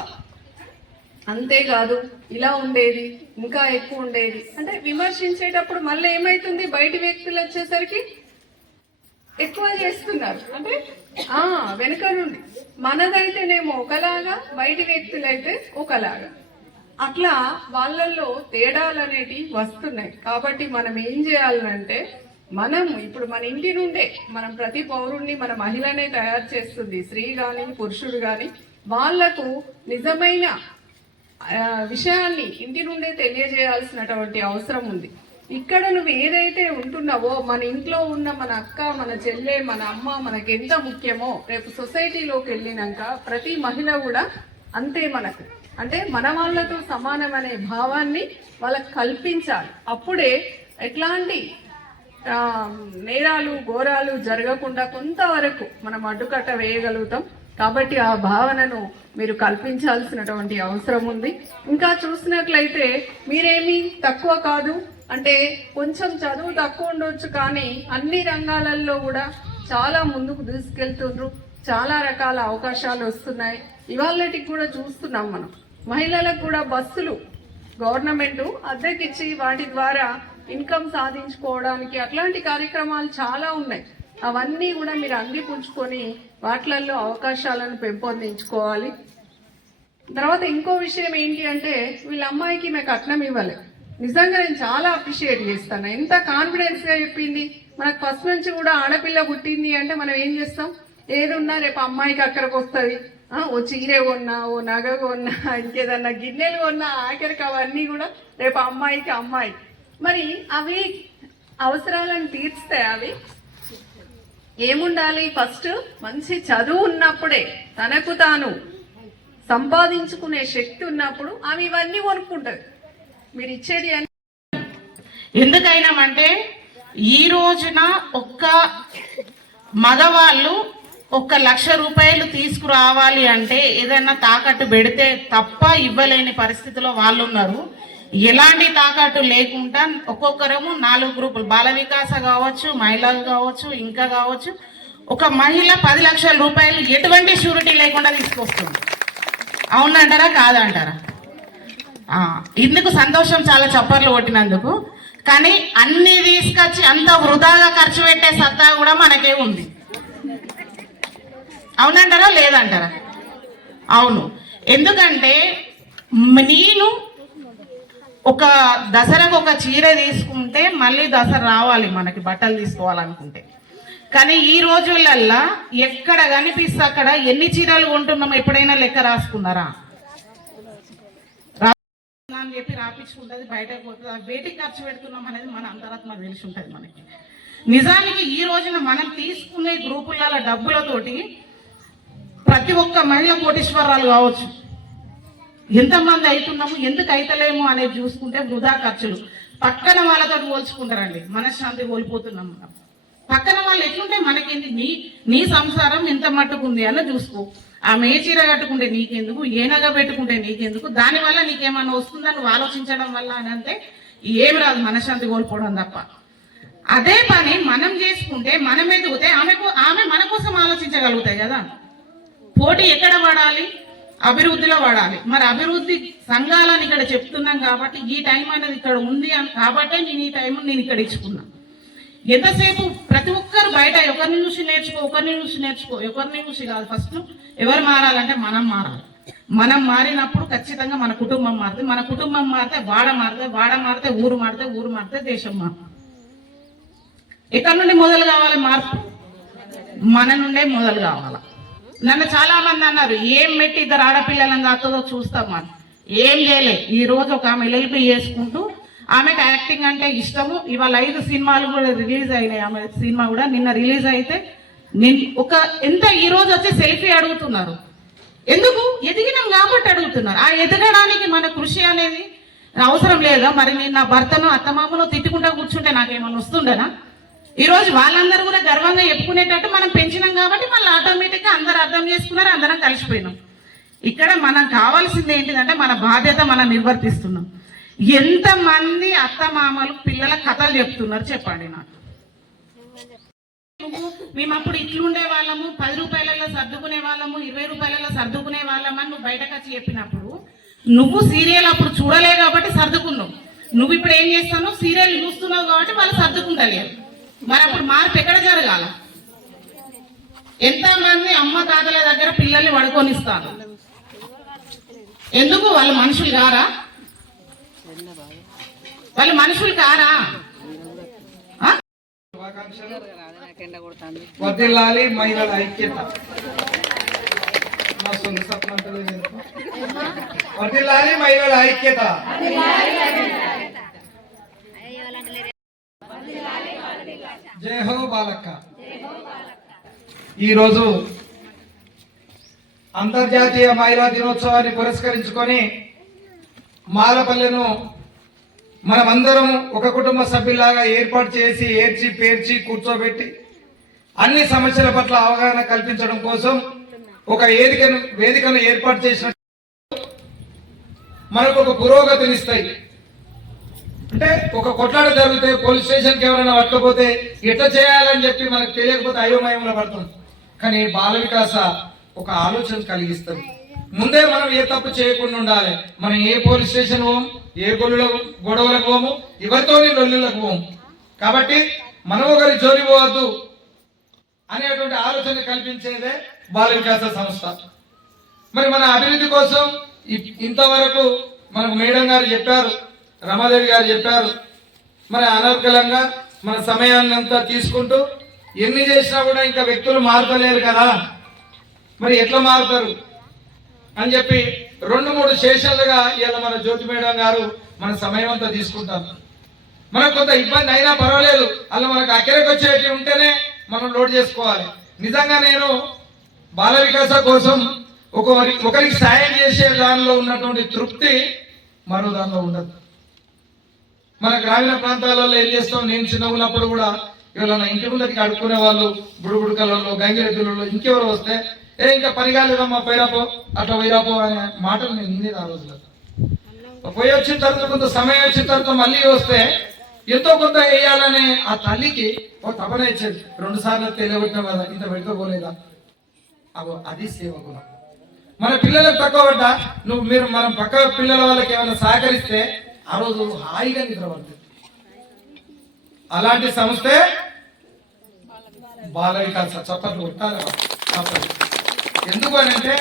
అంతేకాదు, ఇలా ఉండేది, ఇంకా ఎక్కువ ఉండేది అంటే విమర్శించేటప్పుడు మళ్ళీ ఏమైతుంది, బయటి వ్యక్తులు వచ్చేసరికి ఎక్కువ చేస్తున్నారు. అంటే వెనుక నుండి మనదైతేనేమో ఒకలాగా, బయటి వ్యక్తులైతే ఒకలాగా, అట్లా వాళ్ళల్లో తేడాలు అనేటివి వస్తున్నాయి. కాబట్టి మనం ఏం చేయాలంటే, మనం ఇప్పుడు మన ఇంటి నుండే మనం ప్రతి పౌరుణ్ణి మన మహిళనే తయారు చేస్తుంది, స్త్రీ కానీ పురుషుడు కానీ. వాళ్లకు నిజమైన విషయాన్ని ఇంటి నుండే తెలియజేయాల్సినటువంటి అవసరం ఉంది. ఇక్కడ నువ్వు ఏదైతే ఉంటున్నావో, మన ఇంట్లో ఉన్న మన అక్క, మన చెల్లె, మన అమ్మ మనకెంత ముఖ్యమో, రేపు సొసైటీలోకి వెళ్ళినాక ప్రతి మహిళ కూడా అంతే మనకు. అంటే మన వాళ్ళతో సమానమనే భావాన్ని వాళ్ళకి కల్పించాలి. అప్పుడే ఎట్లాంటి నేరాలు, ఘోరాలు జరగకుండా కొంతవరకు మనం అడ్డుకట్ట వేయగలుగుతాం. కాబట్టి ఆ భావనను మీరు కల్పించాల్సినటువంటి అవసరం ఉంది. ఇంకా చూసినట్లయితే మీరేమీ తక్కువ కాదు, అంటే కొంచెం చదువు తక్కువ ఉండొచ్చు, కానీ అన్ని రంగాలలో కూడా చాలా ముందుకు తీసుకెళ్తుండ్రు. చాలా రకాల అవకాశాలు వస్తున్నాయి. ఇవాళటికి కూడా చూస్తున్నాం మనం. మహిళలకు కూడా బస్సులు గవర్నమెంట్ అద్దెకిచ్చి వాటి ద్వారా ఇన్కమ్ సాధించుకోవడానికి అట్లాంటి కార్యక్రమాలు చాలా ఉన్నాయి. అవన్నీ కూడా మీరు అందిపుంచుకొని వాటిలలో అవకాశాలను పెంపొందించుకోవాలి. తర్వాత ఇంకో విషయం ఏంటి అంటే వీళ్ళ అమ్మాయికి మేము కట్నం ఇవ్వాలి. నిజంగా నేను చాలా అప్రిషియేట్ చేస్తాను. ఎంత కాన్ఫిడెన్స్గా చెప్పింది. మనకు ఫస్ట్ నుంచి కూడా ఆడపిల్ల పుట్టింది అంటే మనం ఏం చేస్తాం, ఏది ఉన్నా రేపు అమ్మాయికి అక్కడికి వస్తుంది, ఓ చీర కొన్నా, ఓ నగ కొన్నా, ఇంకేదన్నా గిన్నెలు కొన్నా, ఆఖరికి అవన్నీ కూడా రేపు అమ్మాయికి అమ్మాయి. మరి అవి అవసరాలను తీర్స్తాయి. అవి ఏముండాలి, ఫస్ట్ మంచి చదువు ఉన్నప్పుడే తనకు తాను సంపాదించుకునే శక్తి ఉన్నప్పుడు ఆమె ఇవన్నీ కొనుక్కుంటది. మీరు ఇచ్చేది ఎందుకైనామంటే ఈ రోజున ఒక్క మగవాళ్ళు 1,00,000 రూపాయలు తీసుకురావాలి అంటే ఏదైనా తాకట్టు పెడితే తప్ప ఇవ్వలేని పరిస్థితిలో వాళ్ళు ఉన్నారు. ఎలాంటి తాకట్టు లేకుండా ఒక్కొక్కరము 4 గ్రూపులు, బాల వికాస కావచ్చు, మహిళలు కావచ్చు, ఇంకా కావచ్చు, ఒక మహిళ 10 లక్షల రూపాయలు ఎటువంటి షూరిటీ లేకుండా తీసుకొస్తుంది. అవునంటారా కాదంటారా? ఇందుకు సంతోషం, చాలా చప్పర్లు కొట్టినందుకు. కానీ అన్ని తీసుకొచ్చి అంత వృధాగా ఖర్చు పెట్టే సత్తా కూడా మనకే ఉంది. అవునంటారా లేదంటారా? అవును. ఎందుకంటే నేను ఒక దసరాకు ఒక చీర తీసుకుంటే మళ్ళీ దసరా రావాలి మనకి బట్టలు తీసుకోవాలనుకుంటే. కానీ ఈ రోజులల్లా ఎక్కడ కనిపిస్తే అక్కడ ఎన్ని చీరలు కొంటున్నాం ఎప్పుడైనా లెక్క రాసుకున్నారా? అని చెప్పి రాపించుకుంటుంది, బయటకు పోతుంది. వేటికి ఖర్చు పెడుతున్నాం అనేది మన అంతరాత్మ తెలిసి ఉంటుంది మనకి. నిజానికి ఈ రోజున మనం తీసుకునే గ్రూపుల డబ్బులతోటి ప్రతి ఒక్క మహిళ కోటీశ్వరాలు కావచ్చు. ఎంతమంది అవుతున్నాము, ఎందుకు అయితలేము అనేది చూసుకుంటే వృధా ఖర్చులు. పక్కన వాళ్ళతో పోల్చుకుంటారండి, మనశ్శాంతి కోల్పోతున్నాం. పక్కన వాళ్ళు ఎట్లుంటే మనకేంటి, నీ సంసారం ఎంత మట్టుకుంది అని చూసుకో. ఆమె ఏ చీర కట్టుకుంటే నీకెందుకు, ఏ నగ పెట్టుకుంటే నీకెందుకు, దానివల్ల నీకేమన్నా వస్తుందని నువ్వు ఆలోచించడం వల్ల అని అంటే ఏమి రాదు, మనశ్శాంతి కోల్పోవడం తప్ప. అదే పని మనం చేసుకుంటే, మనం ఎదుగుతే ఆమె మన కోసం ఆలోచించగలుగుతాయి కదా. పోటీ ఎక్కడ పడాలి? అభివృద్ధిలో పడాలి. మరి అభివృద్ధి సంఘాలని ఇక్కడ చెప్తున్నాం కాబట్టి ఈ టైం అనేది ఇక్కడ ఉంది అని కాబట్టే నేను ఈ టైం నేను ఇక్కడ ఇచ్చుకున్నా. ఎంతసేపు ప్రతి ఒక్కరు బయట ఒకరిని చూసి నేర్చుకో, ఒకరిని చూసి కాదు. ఫస్ట్ ఎవరు మారాలంటే మనం మారాలి. మనం మారినప్పుడు ఖచ్చితంగా మన కుటుంబం మారుతుంది. మన కుటుంబం మారితే వాడ మారితే ఊరు మారితే దేశం మారుతుంది. ఎక్కడి నుండి మొదలు కావాలి మార్పు? మన నుండే మొదలు కావాలి. నన్ను చాలా మంది అన్నారు, ఏం మెట్టి 2 ఆడపిల్లలను కాస్తుందో చూస్తాం. మనం ఏం చేయలే. ఈ రోజు ఒక ఆమె LLB చేసుకుంటూ, ఆమెకు యాక్టింగ్ అంటే ఇష్టము. ఇవాళ 5 సినిమాలు కూడా రిలీజ్ అయినాయి. ఆమె సినిమా కూడా నిన్న రిలీజ్ అయితే ఎంత ఈ రోజు వచ్చి సెల్ఫీ అడుగుతున్నారు. ఎందుకు? ఎదిగినాం కాబట్టి అడుగుతున్నారు. ఆ ఎదగడానికి మన కృషి అనేది అవసరం లేదా? మరి నేను నా భర్తను అత్తమామను తిట్టుకుంటా కూర్చుంటే నాకేమన్నా వస్తుండేనా? ఈ రోజు వాళ్ళందరూ కూడా గర్వంగా చెప్పుకునేటట్టు మనం పెంచినాం కాబట్టి మళ్ళీ ఆటోమేటిక్గా అందరూ అర్థం చేసుకున్నారు, అందరం కలిసిపోయినాం. ఇక్కడ మనం కావాల్సింది ఏంటిదంటే మన బాధ్యత మనం నిర్వర్తిస్తున్నాం. ఎంతమంది అత్తమామలు పిల్లల కథలు చెప్తున్నారు చెప్పండి నాకు. మేము అప్పుడు ఇట్లుండే వాళ్ళము, 10 రూపాయలలో సర్దుకునే వాళ్ళము, 20 రూపాయలలో సర్దుకునే వాళ్ళమని నువ్వు బయటకు వచ్చి చెప్పినప్పుడు, నువ్వు సీరియల్ అప్పుడు చూడలే కాబట్టి సర్దుకున్నావు. నువ్వు ఇప్పుడు ఏం చేస్తావు? సీరియల్ చూస్తున్నావు కాబట్టి వాళ్ళు సర్దుకుంటలేరు. మరి అప్పుడు మార్పు ఎక్కడ జరగాల? ఎంతమంది అమ్మ తాతల దగ్గర పిల్లల్ని పడుకొనిస్తాను. ఎందుకు? వాళ్ళు మనుషులు కారా? వాళ్ళు మనుషులు కారా? వర్ధిల్లాలి మహిళల ఐక్యత. వర్ధిల్లాలి మహిళల ఐక్యత. జై హో బాలక్క. ఈరోజు అంతర్జాతీయ మహిళా దినోత్సవాన్ని పురస్కరించుకొని మాలపల్లెను మనమందరం ఒక కుటుంబ సభ్యులాగా ఏర్పాటు చేసి ఏర్చి పేర్చి కూర్చోబెట్టి అన్ని సమస్యల పట్ల అవగాహన కల్పించడం కోసం ఒక వేదికను ఏర్పాటు చేసిన మనకు ఒక పురోగతినిస్తాయి. అంటే ఒక కొట్లాట జరిగితే పోలీస్ స్టేషన్కి ఎవరైనా పట్టకపోతే ఎట్లా చేయాలని చెప్పి మనకు తెలియకపోతే అయోమయంలో పడుతుంది. కానీ బాల వికాస ఒక ఆలోచన కలిగిస్తుంది. ముందే మనం ఏ తప్పు చేయకుండా ఉండాలి. మనం ఏ పోలీస్ స్టేషన్ పోము, ఏ గొడవలకు పోము, ఎవరితోని లొల్లులకు పోము. కాబట్టి మనం ఒకరి జోలి పోవద్దు. అనేటువంటి ఆలోచన కల్పించేదే బాల వికాస సంస్థ. మరి మన అభివృద్ధి కోసం ఇంతవరకు మనకు మేడం గారు చెప్పారు, రమాదేవి గారు చెప్పారు, మరి అనర్గళంగా మన సమయాన్ని అంతా తీసుకుంటూ ఎన్ని చేసినా కూడా ఇంకా వ్యక్తులు మారుతలేరు కదా, మరి ఎట్లా మారుతారు అని చెప్పి 2-3 సెషన్లుగా ఇలా మన జ్యోతి మేడం గారు మన సమయం అంతా తీసుకుంటారు. మనకు కొంత ఇబ్బంది అయినా పర్వాలేదు, అలా మనకు అక్కడికి వచ్చేటి ఉంటేనే మనం లోడ్ చేసుకోవాలి. నిజంగా నేను బాల వికాస కోసం ఒకరికి సాయం చేసే దానిలో ఉన్నటువంటి తృప్తి మరో దానిలో ఉండదు. మన గ్రామీణ ప్రాంతాలలో ఏం చేస్తాం, నేను చిన్నగా ఉన్నప్పుడు కూడా ఎవరైనా ఇంటి ముందరికి అడుక్కునే వాళ్ళు బుడుగుడుకలలో గంగిరెద్దులలో ఇంకెవరు వస్తే ఇంకా పని కాలేదమ్మా పోయిరాపో అట్లా పోయిరాపో అనే మాటలు నేను వినేది ఆ రోజుల్లో. పోయి వచ్చిన తర్వాత కొంత సమయం వచ్చిన తర్వాత మళ్ళీ వస్తే ఎంతో కొంత వేయాలనే ఆ తల్లికి ఒక తపన ఇచ్చేది. 2 సార్లు తెలియబెట్టినాం కదా, ఇంత పెడితే పోలేదా, అగో అది సేవ గుణం. మన పిల్లలకు తక్కువ పడ్డా మీరు మనం పక్క పిల్లల వాళ్ళకి ఏమైనా సహకరిస్తే ఆ రోజు హాయిగా నిద్రపడుతుంది. అలాంటి సంస్థే బాల వికాస. చప్పట్లు కొట్టాలి. ఎందుకు అని అంటే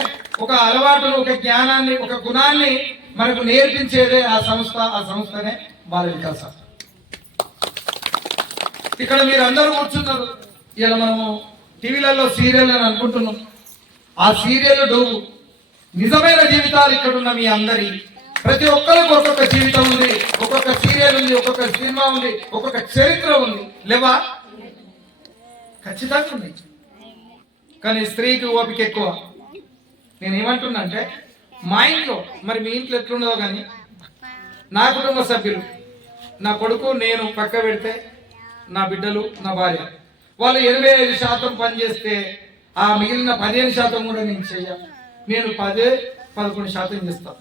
ఒక అలవాటును, ఒక జ్ఞానాన్ని, ఒక గుణాన్ని మనకు నేర్పించేదే ఆ సంస్థ. ఆ సంస్థనే బాల వికాస. ఇక్కడ మీరు అందరూ కూర్చున్నారు. ఇలా మనము టీవీలలో సీరియల్ అని అనుకుంటున్నాం. ఆ సీరియల్ డోగు నిజమైన జీవితాలు ఇక్కడ ఉన్న మీ అందరి ప్రతి ఒక్కరికి ఒక్కొక్క జీవితం ఉంది, ఒక్కొక్క సీరియల్ ఉంది, ఒక్కొక్క సినిమా ఉంది, ఒక్కొక్క చరిత్ర ఉంది. లేవా? ఖచ్చితంగా ఉంది. కానీ స్త్రీకి ఓపిక ఎక్కువ. నేను ఏమంటున్నా అంటే మా ఇంట్లో, మరి మీ ఇంట్లో ఎట్లుండదో కానీ నా కుటుంబ సభ్యులు, నా కొడుకు, నేను పక్క పెడితే నా బిడ్డలు, నా భార్య, వాళ్ళు 85% పనిచేస్తే ఆ మిగిలిన 15% కూడా నేను చెయ్యాలి. నేను 10-11% చేస్తాను.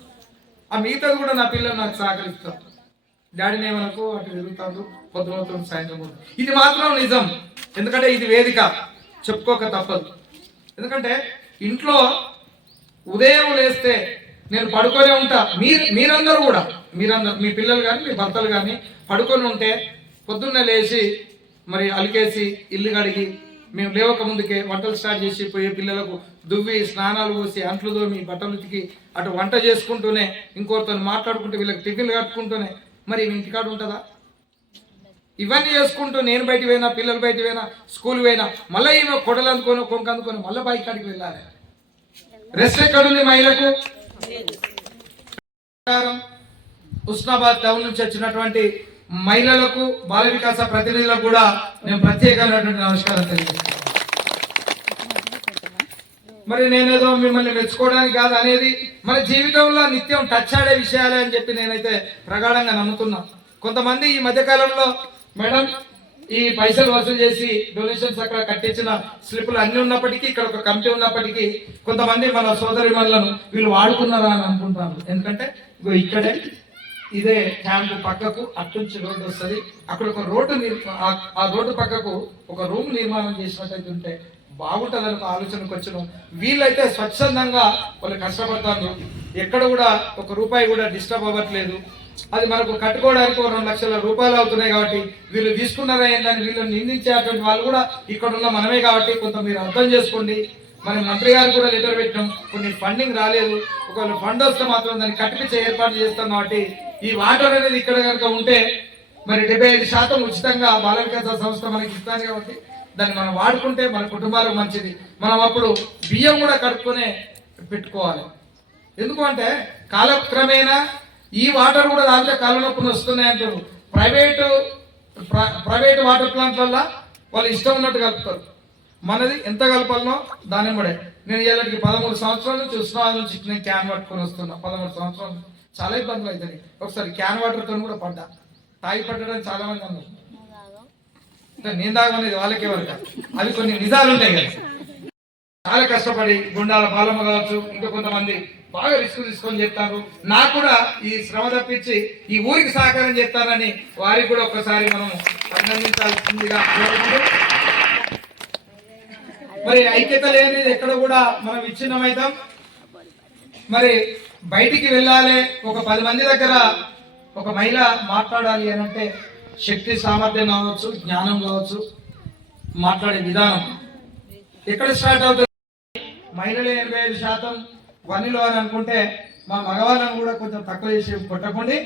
ఆ మిగతాది కూడా నా పిల్లలు నాకు సహకరిస్తారు. డాడీని ఏమనకు అటు తిరుగుతాడు పొద్దున సాయంత్రం. ఇది మాత్రం నిజం. ఎందుకంటే ఇది వేదిక, చెప్పుకోక తప్పదు. ఎందుకంటే ఇంట్లో ఉదయం లేస్తే నేను పడుకొనే ఉంటా. మీరందరూ కూడా మీ పిల్లలు కానీ మీ భర్తలు కానీ పడుకొని ఉంటే పొద్దున్నే లేచి మరి అలికేసి ఇల్లు కడిగి మేము లేవక ముందుకే వంటలు స్టార్ట్ చేసి పోయే పిల్లలకు దువ్వి స్నానాలు పోసి అంట్లు తోమి బట్టలు ఉతికి అటు వంట చేసుకుంటూనే ఇంకోరితో మాట్లాడుకుంటూ వీళ్ళకి టిఫిన్లు కట్టుకుంటూనే మరి ఇంటికాడ ఉంటుందా? ఇవన్నీ చేసుకుంటూ నేను బయటికి పోయినా, పిల్లలు బయటికి పోయినా, స్కూల్ పోయినా, మళ్ళీ ఈమె కొడలు అందుకొని కొంక అందుకొని మళ్ళీ బైక్ కాడికి వెళ్ళాలి. రెస్ట్ ఎక్కడుంది మహిళకు? హుస్నాబాద్ టౌన్ నుంచి వచ్చినటువంటి మహిళలకు, బాల వికాస ప్రతినిధులకు కూడా నేను ప్రత్యేకమైనటువంటి నమస్కారం తెలియజేస్తాను. మరి నేనేదో మిమ్మల్ని మెచ్చుకోవడానికి కాదు అనేది, మన జీవితంలో నిత్యం టచ్ ఆడే విషయాలే అని చెప్పి నేనైతే ప్రగాఢంగా నమ్ముతున్నా. కొంతమంది ఈ మధ్యకాలంలో మేడం ఈ పైసలు వసూలు చేసి డొనేషన్స్ అక్కడ కట్టించిన స్లిప్పులు అన్ని ఉన్నప్పటికీ, ఇక్కడ ఒక కమిటీ ఉన్నప్పటికీ కొంతమంది మన సోదరి మనలను వీళ్ళు వాడుకున్నారా అని అనుకుంటాను. ఎందుకంటే ఇక్కడే ఇదే క్యాంపు పక్కకు అట్టుంచి రోడ్డు వస్తుంది, అక్కడ ఒక రోడ్డు ఆ రోడ్డు పక్కకు ఒక రూమ్ నిర్మాణం చేసినట్టయితే ఉంటే బాగుంటుందని ఒక ఆలోచనకు వచ్చినాం. వీళ్ళైతే స్వచ్ఛందంగా వాళ్ళు కష్టపడతారు, ఎక్కడ కూడా ఒక రూపాయి కూడా డిస్టర్బ్ అవ్వట్లేదు. అది మనకు కట్టుకోవడానికి 2 లక్షల రూపాయలు అవుతున్నాయి. కాబట్టి వీళ్ళు తీసుకున్నారా ఏంటని వీళ్ళని నిందించేటువంటి వాళ్ళు కూడా ఇక్కడ ఉన్న మనమే. కాబట్టి కొంత మీరు అర్థం చేసుకోండి. మన మంత్రి గారు కూడా లెటర్ పెట్టినాం, కొన్ని ఫండింగ్ రాలేదు, ఒకవేళ ఫండ్ వస్తే మాత్రం దాన్ని కట్టించే ఏర్పాటు చేస్తాం. కాబట్టి ఈ వాటర్ అనేది ఇక్కడ కనుక ఉంటే మరి 75% ఉచితంగా బాల వికాస సంస్థ మనకి ఇస్తాను. కాబట్టి దాన్ని మనం వాడుకుంటే మన కుటుంబాలకు మంచిది. మనం అప్పుడు బియ్యం కూడా కడుక్కునే పెట్టుకోవాలి. ఎందుకు అంటే కాలక్రమేణా ఈ వాటర్ కూడా దాంట్లో కాళ్ళ నొప్పులు వస్తున్నాయి అంటారు. ప్రైవేట్ వాటర్ ప్లాంట్లల్లో వాళ్ళు ఇష్టం ఉన్నట్టు కలుపుతారు. మనది ఎంత కలపాలనో దాని కూడా. నేను ఇలాంటి 13 సంవత్సరాల నుంచి ఉస్మానాబాద్ నుంచి నేను క్యాన్ పట్టుకొని వస్తున్నా. 13 సంవత్సరాలు చాలా ఇబ్బందులు అవుతాయి. ఒకసారి క్యాన్ వాటర్తో కూడా పడ్డా. తాగి పట్టడానికి చాలా మంది అన్నారు. నేను తాగనేది వాళ్ళకే వరకు. అవి కొన్ని నిజాలు ఉంటాయి కదా. చాలా కష్టపడి గుండాల పాలమ్మ కావచ్చు, ఇంకా కొంతమంది బాగా రిస్క్ తీసుకొని చెప్తారు. నాకు కూడా ఈ శ్రమ తప్పించి ఈ ఊరికి సహకారం చేస్తారని వారికి కూడా ఒక్కసారి మనం అభినందించాల్సిందిగా కోరుకుంటూ, మరి ఐక్యత లేనిది ఎక్కడ కూడా మనం విచ్ఛిన్నమైతాం. మరి బయటికి వెళ్ళాలి, ఒక 10 మంది దగ్గర ఒక మహిళ మాట్లాడాలి అని అంటే శక్తి సామర్థ్యం కావచ్చు, జ్ఞానం కావచ్చు, మాట్లాడే విధానం ఎక్కడ స్టార్ట్ అవుతుంది? మహిళలు 85% వన్నిలో అని అనుకుంటే మా మగవాళ్ళని కూడా కొంచెం తక్కువ చేసి కొట్టకండి.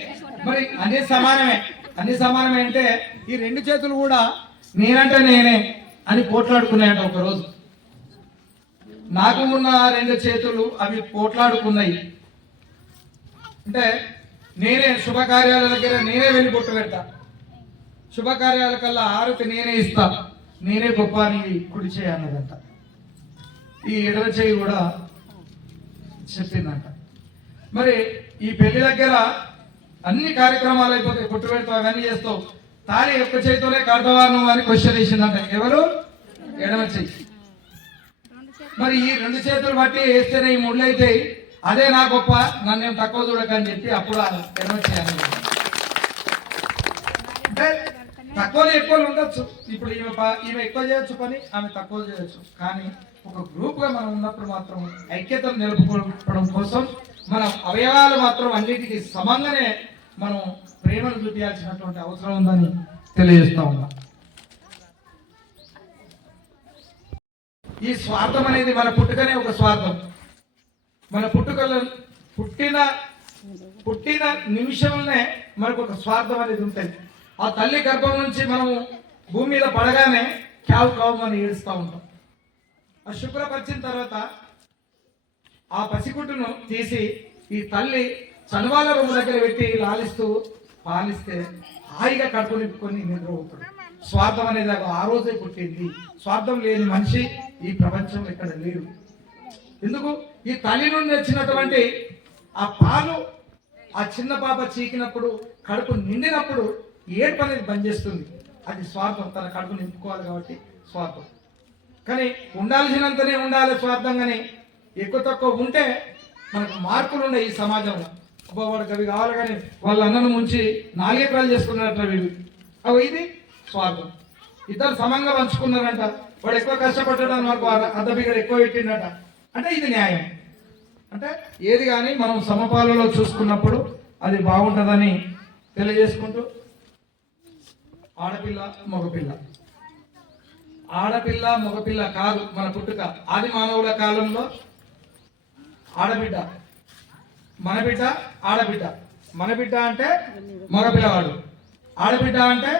మరి అన్ని సమానమే అంటే ఈ రెండు చేతులు కూడా నేనంటే నేనే అని పోట్లాడుకున్నాయంట ఒకరోజు. నాకు ఉన్న రెండు చేతులు అవి పోట్లాడుకున్నాయి. అంటే నేనే శుభకార్యాల దగ్గర నేనే వెళ్ళి బొట్టు పెడతా, శుభకార్యాల కల్లా ఆరతి నేనే ఇస్తా, నేనే గొప్ప అని కుడి చేయి అన్నదంట. ఈ ఎడవ చేయి కూడా చెప్పిందంట. మరి ఈ పెళ్లి దగ్గర అన్ని కార్యక్రమాలు అయిపోతాయి, బొట్టు పెడతావు, అవన్నీ చేస్తావు, తాళి ఒక్క చేతితోనే కడతావా నువ్వు అని క్వశ్చన్ వేసిందంట. ఎవరు? ఎడమ చెయ్యి. మరి ఈ రెండు చేతులు బట్టి వేస్తేనే ఈ ముళ్ళు అయితే అదే నా గొప్ప, నన్ను ఏం తక్కువ చూడకని చెప్పి అప్పుడు ఎడమ చేయాలి. అంటే తక్కువ ఎక్కువ ఉండొచ్చు. ఇప్పుడు ఈమె ఎక్కువ చేయొచ్చు పని, ఆమె తక్కువ చేయొచ్చు. కానీ ఒక గ్రూప్ గా మనం ఉన్నప్పుడు మాత్రం ఐక్యతను నిలుపుకోవడం కోసం మన అవయవాలు మాత్రం అన్నిటికీ సమంగానే మనం ప్రేమను చూపించాల్సినటువంటి అవసరం ఉందని తెలియజేస్తా ఉన్నా. ఈ స్వార్థం అనేది మన పుట్టుకనే ఒక స్వార్థం. మన పుట్టిన నిమిషంలోనే మనకు ఒక స్వార్థం అనేది ఉంటుంది. ఆ తల్లి గర్భం నుంచి మనము భూమి మీద పడగానే కావు అని ఏడుస్తూ ఉంటాం. ఆ శుభ్రపరిచిన తర్వాత ఆ పసిగుడ్డును తీసి ఈ తల్లి చనువాల రొమ్ము దగ్గర పెట్టి లాలిస్తూ పాలిస్తే హాయిగా కడుపు నింపుకొని నిద్రపోతాడు. స్వార్థం అనేది ఆ రోజే పుట్టింది. స్వార్థం లేని మనిషి ఈ ప్రపంచంలో ఇక్కడ లేడు. ఎందుకు? ఈ తల్లి నుండి వచ్చినటువంటి ఆ పాలు ఆ చిన్న పాప చీకినప్పుడు, కడుపు నిండినప్పుడు ఏడుపు అనేది బంద్ చేస్తుంది. అది స్వార్థం, తన కడుపు నింపుకోవాలి కాబట్టి స్వార్థం. కానీ ఉండాల్సినంతనే ఉండాలి స్వార్థం. కానీ ఎక్కువ తక్కువ ఉంటే మనకు మార్పులు ఉన్నాయి ఈ సమాజంలో. అబ్బా వాడికి అవి కావాలి కానీ వాళ్ళ అన్నను ముంచి 4 ఎకరాలు చేసుకున్నారట వీడు. ఇది స్వార్థం. ఇద్దరు సమంగా పంచుకున్నారంట, వాడు ఎక్కువ కష్టపడ్డాడు, మాకు అద్దబిగడ ఎక్కువ పెట్టిండట. అంటే ఇది న్యాయం. అంటే ఏది కానీ మనం సమపాలలో చూసుకున్నప్పుడు అది బాగుంటుందని తెలియజేసుకుంటూ, ఆడపిల్ల మగపిల్ల కాదు మన పుట్టుక. ఆది మానవుల కాలంలో ఆడబిడ్డ, మన బిడ్డ, ఆడబిడ్డ. మన బిడ్డ అంటే మగపిల్లవాడు, ఆడబిడ్డ అంటే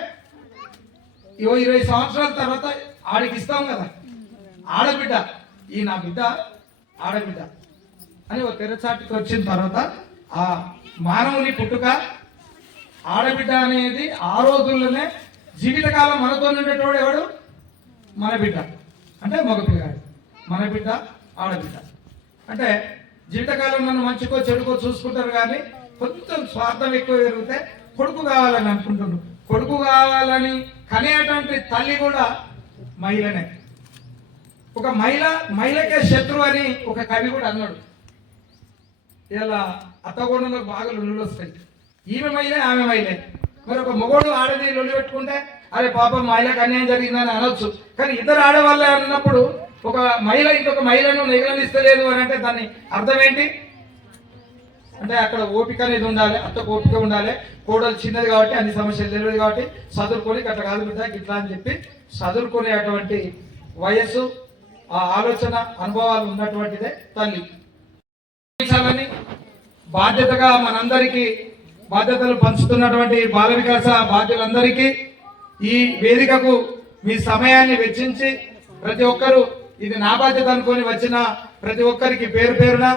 20 సంవత్సరాల తర్వాత ఆడికి ఇస్తాం కదా ఆడబిడ్డ. ఈ నా బిడ్డ ఆడబిడ్డ అని ఒక తెరచాటుకి వచ్చిన తర్వాత ఆ మానవుని పుట్టుక ఆడబిడ్డ అనేది ఆ రోజుల్లోనే జీవితకాలం మనతో ఉండేటోడు ఎవడు? మన బిడ్డ అంటే మగపిల్లాడు. మన బిడ్డ ఆడబిడ్డ అంటే జీవితకాలం నన్ను మంచికో చెడుకో చూసుకుంటారు. కానీ కొంచెం స్వార్థం ఎక్కువ పెరిగితే కొడుకు కావాలని అనుకుంటున్నారు. కొడుకు కావాలని కనేటువంటి తల్లి కూడా మహిళనే. ఒక మహిళకే శత్రువు అని ఒక కవి కూడా అన్నాడు. ఇలా అత్తగోడలకు బాగా లొల్లులు వస్తాయి. ఈమె మహిళే, ఆమె మహిళే. మరి ఒక మొగోడు ఆడది లొల్లి పెట్టుకుంటే అరే పాపం మహిళకు అన్యాయం జరిగిందని అనొచ్చు. కానీ ఇద్దరు ఆడవాళ్ళే అన్నప్పుడు ఒక మహిళ ఇంకొక మహిళను నిగలనిస్తలేదు అని అంటే దాన్ని అర్థం ఏంటి? అంటే అక్కడ ఓపిక అనేది ఉండాలి, అత్తకు ఓపిక ఉండాలి. కోడలు చిన్నది కాబట్టి అన్ని సమస్యలు తెలియదు కాబట్టి చదువుకొని అట్లా కాదు బిడ్డ ఇట్లా అని చెప్పి చదువుకునేటువంటి వయస్సు, ఆ ఆలోచన, అనుభవాలు ఉన్నటువంటిదే తల్లి. బాధ్యతగా మనందరికీ బాధ్యతలు పంచుతున్నటువంటి బాల వికాస బాధ్యులందరికీ ఈ వేదికకు మీ సమయాన్ని వెచ్చించి ప్రతి ఒక్కరూ ఇది నా బాధ్యత అనుకొని వచ్చిన ప్రతి ఒక్కరికి పేరు పేరున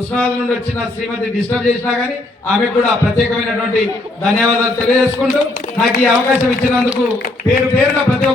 ఉస్మానాబాద్ నుండి వచ్చిన శ్రీమతి డిస్టర్బ్ చేసినా కానీ ఆమెకు కూడా ప్రత్యేకమైనటువంటి ధన్యవాదాలు తెలియజేసుకుంటూ నాకు ఈ అవకాశం ఇచ్చినందుకు పేరు పేరున ప్రతి